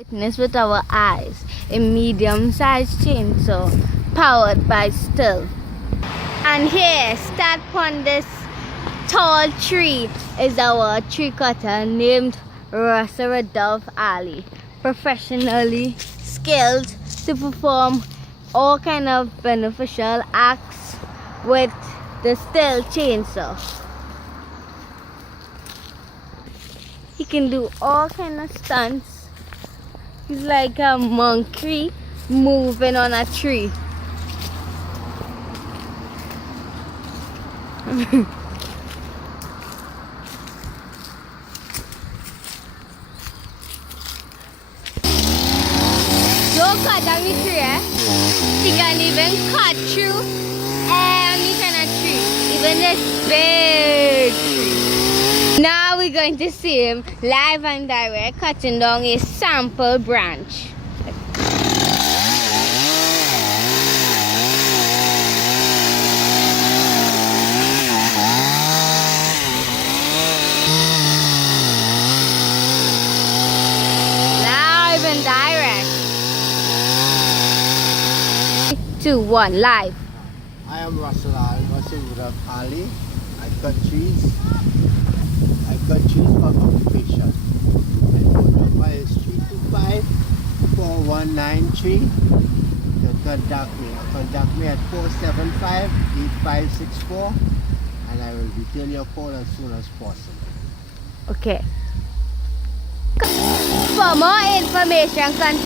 Witness with our eyes a medium-sized chainsaw powered by Stihl. And here, start on this tall tree, is our tree cutter named Russell Rudolph Ali, professionally skilled to perform all kind of beneficial acts with the Stihl chainsaw. He can do all kind of stunts. He's like a monkey moving on a tree. Don't cut down the tree, eh? He can even cut through any kind of tree, even this big tree. Now we're going to see him live and direct cutting down a sample branch. Live and direct. 2, 1, live. I am Russell Rudolph Ali. I cut trees. I cut trees for occupation. My phone number is 325-4193. You can contact me. Contact me at 475-8564 and I will return your call as soon as possible. Okay. For more information, contact